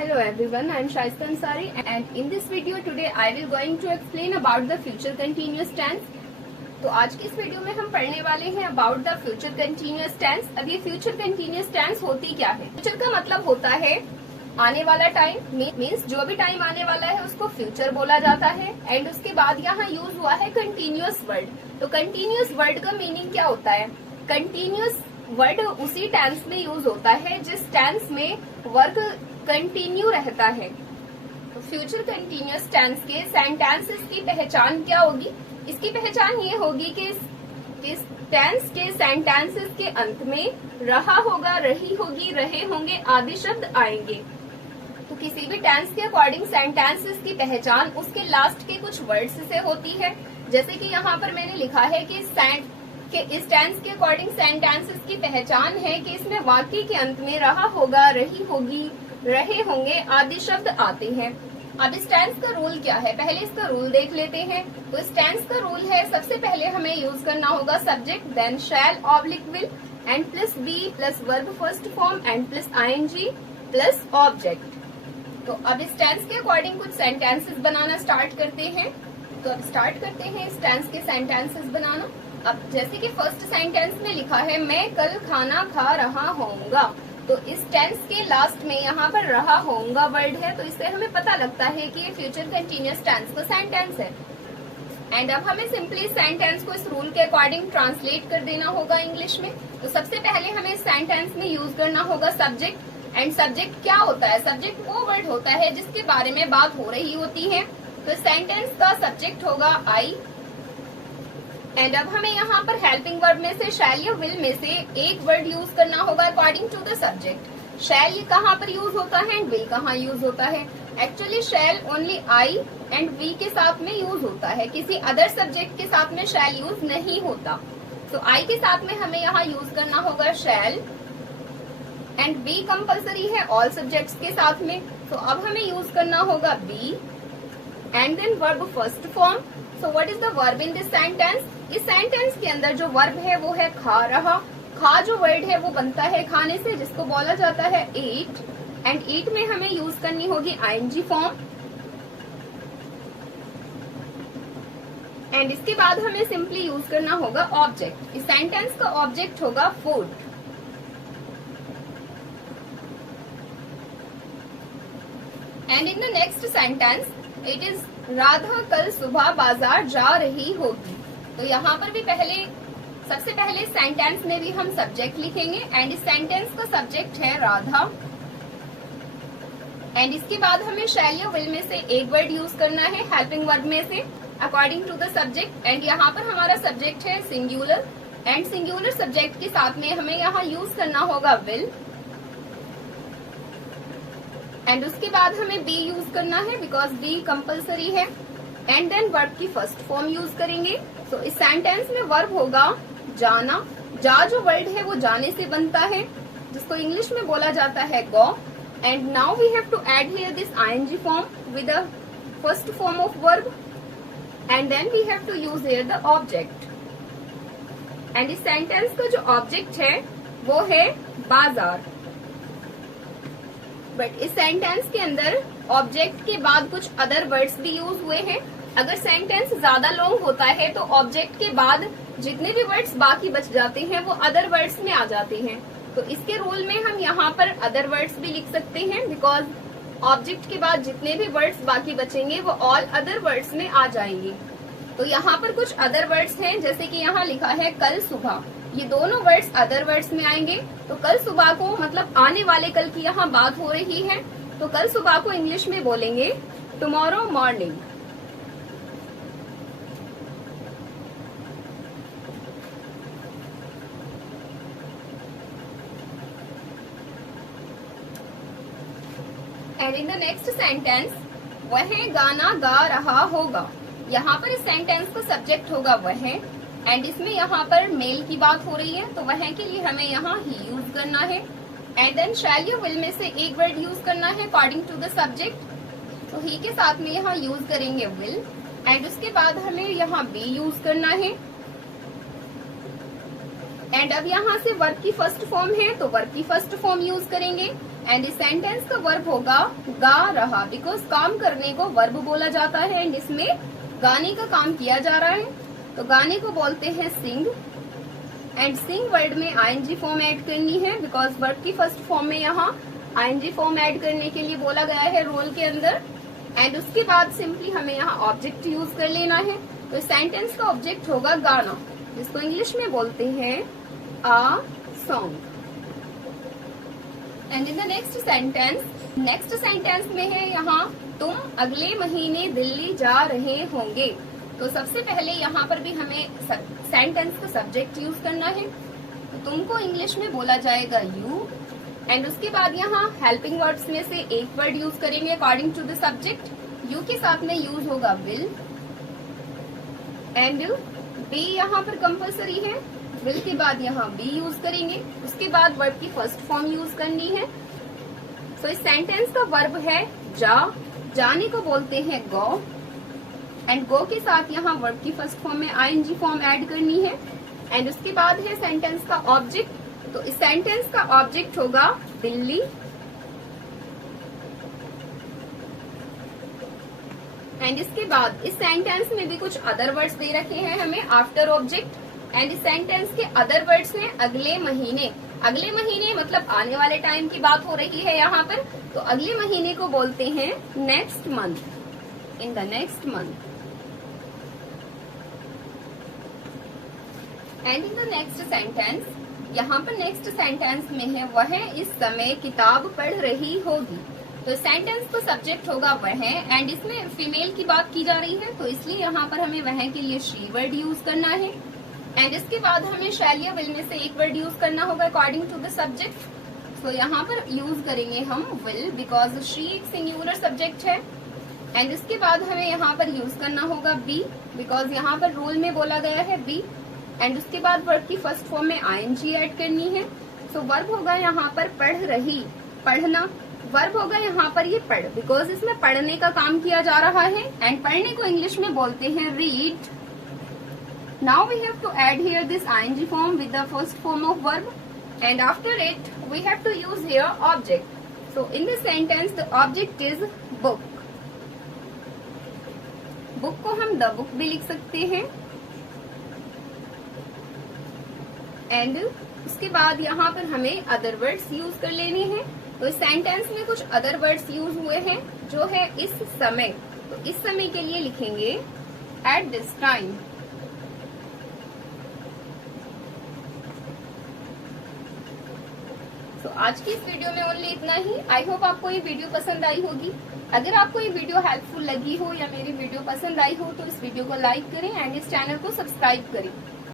Hello everyone, I am Shaista Ansari and in this video today I will going to explain about the future continuous tense. तो आज की इस video में हम पढ़ने वाले हैं about the future continuous tense. अब ये फ्यूचर कंटिन्यूअस टेंस होती क्या है? फ्यूचर का मतलब होता है आने वाला टाइम, मीन्स जो भी टाइम आने वाला है उसको फ्यूचर बोला जाता है। एंड उसके बाद यहाँ यूज हुआ है कंटिन्यूअस वर्ड। तो कंटिन्यूअस वर्ड का मीनिंग क्या होता है? कंटिन्यूअस वर्ड उसी टेंस में यूज होता है जिस टेंस में वर्क कंटिन्यू रहता है। तो फ्यूचर कंटिन्यूअस टेंस के सेंटेंसेस की पहचान क्या होगी? इसकी पहचान ये होगी कि इस टेंस के सेंटेंसेस के अंत में रहा होगा, रही होगी, रहे होंगे आदि शब्द आएंगे। तो किसी भी टेंस के अकॉर्डिंग सेंटेंसेस की पहचान उसके लास्ट के कुछ वर्ड्स से होती है। जैसे कि यहाँ पर मैंने लिखा है कि इस टेंस के अकॉर्डिंग सेंटेंसेस की पहचान है कि इसमें वाक्य के अंत में रहा होगा, रही होगी, रहे होंगे आदि शब्द आते हैं। अब इस टेंस का रूल क्या है? पहले इसका रूल देख लेते हैं। तो इस टेंस का रूल है, सबसे पहले हमें यूज करना होगा subject, then shall oblique will and plus be plus verb first form and plus ING plus object. तो अब इस टेंस के अकॉर्डिंग कुछ सेंटेंसेस बनाना स्टार्ट करते हैं। तो अब स्टार्ट करते हैं इस टेंस के सेंटेंसेस बनाना। अब जैसे कि फर्स्ट सेंटेंस में लिखा है मैं कल खाना खा रहा होऊंगा। तो इस टेंस के लास्ट में यहाँ पर रहा होऊंगा वर्ड है, तो इससे हमें पता लगता है कि ये फ्यूचर कंटिन्यूअस टेंस का सेंटेंस है। एंड अब हमें सिंपली इस सेंटेंस को इस रूल के अकॉर्डिंग ट्रांसलेट कर देना होगा इंग्लिश में। तो सबसे पहले हमें इस सेंटेंस में यूज करना होगा सब्जेक्ट। एंड सब्जेक्ट क्या होता है? सब्जेक्ट वो वर्ड होता है जिसके बारे में बात हो रही होती है। तो सेंटेंस का सब्जेक्ट होगा आई। एंड अब हमें यहाँ पर हेल्पिंग वर्ब में से शैल या विल में से एक वर्ड यूज करना होगा अकॉर्डिंग टू द सब्जेक्ट। शैल ये कहाँ पर यूज होता है एंड विल कहाँ यूज होता है? Actually shall only I and we के साथ में यूज होता है, किसी अदर सब्जेक्ट के साथ में शैल यूज नहीं होता। तो आई के साथ में हमें यहाँ यूज करना होगा शैल एंड बी कंपल्सरी है ऑल सब्जेक्ट्स के साथ में। तो अब हमें यूज करना होगा be and then verb first form. So what is the verb in this sentence? इस सेंटेंस के अंदर जो वर्ब है वो है खा रहा। खा जो वर्ड है वो बनता है खाने से, जिसको बोला जाता है ईट। एंड ईट में हमें यूज करनी होगी आईएनजी फॉर्म। एंड इसके बाद हमें सिंपली यूज करना होगा ऑब्जेक्ट। इस सेंटेंस का ऑब्जेक्ट होगा food. And in the next sentence it is Radha कल सुबह बाजार जा रही होगी। तो यहाँ पर भी सबसे पहले सेंटेंस में भी हम सब्जेक्ट लिखेंगे एंड इस सेंटेंस का सब्जेक्ट है राधा। एंड इसके बाद हमें शैल या विल में से एक वर्ड यूज करना है हेल्पिंग वर्ब में से according to the subject. And यहाँ पर हमारा सब्जेक्ट है सिंगुलर एंड सिंगुलर सब्जेक्ट के साथ में हमें यहाँ यूज करना होगा विल। एंड उसके बाद हमें बी यूज करना है बिकॉज बी कंपल्सरी है। एंड देन वर्ब की फर्स्ट फॉर्म यूज करेंगे। तो इस सेंटेंस में वर्ब होगा जाना। जा जो वर्ड है वो जाने से बनता है, जिसको इंग्लिश में बोला जाता है go. And now we have to add here this ING form with the first form of verb and then we have to use here the object. And इस सेंटेंस का जो ऑब्जेक्ट है वो है बाजार। बट इस सेंटेंस के अंदर ऑब्जेक्ट के बाद कुछ अदर वर्ड्स भी यूज हुए हैं। अगर सेंटेंस ज्यादा लॉन्ग होता है तो ऑब्जेक्ट के बाद जितने भी वर्ड्स बाकी बच जाते हैं वो अदर वर्ड्स में आ जाते हैं। तो इसके रूल में हम यहाँ पर अदर वर्ड्स भी लिख सकते हैं बिकॉज ऑब्जेक्ट के बाद जितने भी वर्ड्स बाकी बचेंगे वो ऑल अदर वर्ड्स में आ जाएंगे। तो यहाँ पर कुछ अदर वर्ड्स हैं, जैसे कि यहाँ लिखा है कल सुबह। ये दोनों वर्ड्स अदर वर्ड्स में आएंगे। तो कल सुबह को मतलब आने वाले कल की यहाँ बात हो रही है, तो कल सुबह को इंग्लिश में बोलेंगे tomorrow morning. And in the next sentence वह गाना गा रहा होगा। यहाँ पर इस सेंटेंस का सब्जेक्ट होगा वह एंड इसमें यहाँ पर मेल की बात हो रही है, तो वह के लिए हमें यहाँ ही यूज करना है। एंड देन शैल या विल में से एक वर्ड यूज करना है अकॉर्डिंग टू द सब्जेक्ट। तो ही के साथ में यहाँ यूज करेंगे विल एंड उसके बाद हमें यहाँ बी यूज करना है। एंड अब यहाँ से वर्ब की फर्स्ट फॉर्म है तो वर्ब की फर्स्ट फॉर्म यूज करेंगे। एंड इस सेंटेंस का वर्ब होगा गा रहा, बिकॉज काम करने को वर्ब बोला जाता है एंड इसमें गाने का काम किया जा रहा है, तो गाने को बोलते हैं सिंग। एंड सिंग वर्ड में आईएनजी फॉर्म ऐड करनी है, बिकॉज वर्ब की फर्स्ट फॉर्म में यहाँ आईएनजी फॉर्म ऐड करने के लिए बोला गया है रोल के अंदर। एंड उसके बाद सिंपली हमें यहाँ ऑब्जेक्ट यूज कर लेना है, तो सेंटेंस का ऑब्जेक्ट होगा गाना, जिसको इंग्लिश में बोलते हैं आ song. And in the next sentence में है यहाँ तुम अगले महीने दिल्ली जा रहे होंगे। तो सबसे पहले यहाँ पर भी हमें सेंटेंस का सब्जेक्ट यूज करना है, तो तुमको इंग्लिश में बोला जाएगा यू। एंड उसके बाद यहाँ हेल्पिंग वर्ड्स में से एक वर्ड यूज करेंगे according to the subject. You के साथ में यूज होगा विल। एंड बी यहाँ पर कंपल्सरी है, विल के बाद यहाँ बी यूज करेंगे। उसके बाद वर्ब की फर्स्ट फॉर्म यूज करनी है। सो इस सेंटेंस का वर्ब है जा, जाने को बोलते हैं गो। एंड गो के साथ यहाँ वर्ब की फर्स्ट फॉर्म में आईएनजी फॉर्म ऐड करनी है। एंड उसके बाद है सेंटेंस का ऑब्जेक्ट, तो इस सेंटेंस का ऑब्जेक्ट होगा दिल्ली। एंड इसके बाद इस सेंटेंस में भी कुछ अदर वर्ड्स दे रखे हैं हमें आफ्टर ऑब्जेक्ट। एंड इस सेंटेंस के अदर वर्ड्स हैं अगले महीने। अगले महीने मतलब आने वाले टाइम की बात हो रही है यहाँ पर, तो अगले महीने को बोलते हैं next month, in the next month. And in the next sentence, यहाँ पर नेक्स्ट सेंटेंस में है वह इस समय किताब पढ़ रही होगी। तो सेंटेंस का सब्जेक्ट होगा वह, एंड इसमें फीमेल की बात की जा रही है, तो इसलिए यहाँ पर हमें वह के लिए शी वर्ड यूज करना है। एंड इसके बाद हमें शैल या विल में से एक वर्ड यूज करना होगा अकॉर्डिंग टू द सब्जेक्ट। तो यहाँ पर यूज करेंगे हम विल, बिकॉज शी एक सिंगुलर सब्जेक्ट है। एंड इसके बाद हमें यहाँ पर यूज करना होगा बी, बिकॉज यहाँ पर रोल में बोला गया है बी। एंड उसके बाद वर्ब की फर्स्ट फॉर्म में आईएनजी ऐड करनी है। सो वर्ब होगा यहाँ पर पढ़ रही, पढ़ना। वर्ब होगा यहाँ पर ये पढ़, बिकॉज इसमें पढ़ने का काम किया जा रहा है। एंड पढ़ने को इंग्लिश में बोलते हैं read. Now we have to add here this ING form with the first form of verb, and after it we have to use here object. So in this sentence the object is book. Book को हम the book भी लिख सकते हैं। And उसके बाद यहाँ पर हमें अदर वर्ड्स यूज कर लेने हैं। तो इस सेंटेंस में कुछ अदर वर्ड्स यूज हुए हैं, जो है इस समय। तो इस समय के लिए लिखेंगे एट दिस टाइम। तो आज की इस वीडियो में ओनली इतना ही। आई होप आपको ये वीडियो पसंद आई होगी। अगर आपको ये वीडियो हेल्पफुल लगी हो या मेरी वीडियो पसंद आई हो तो इस वीडियो को लाइक करें एंड इस चैनल को सब्सक्राइब करें।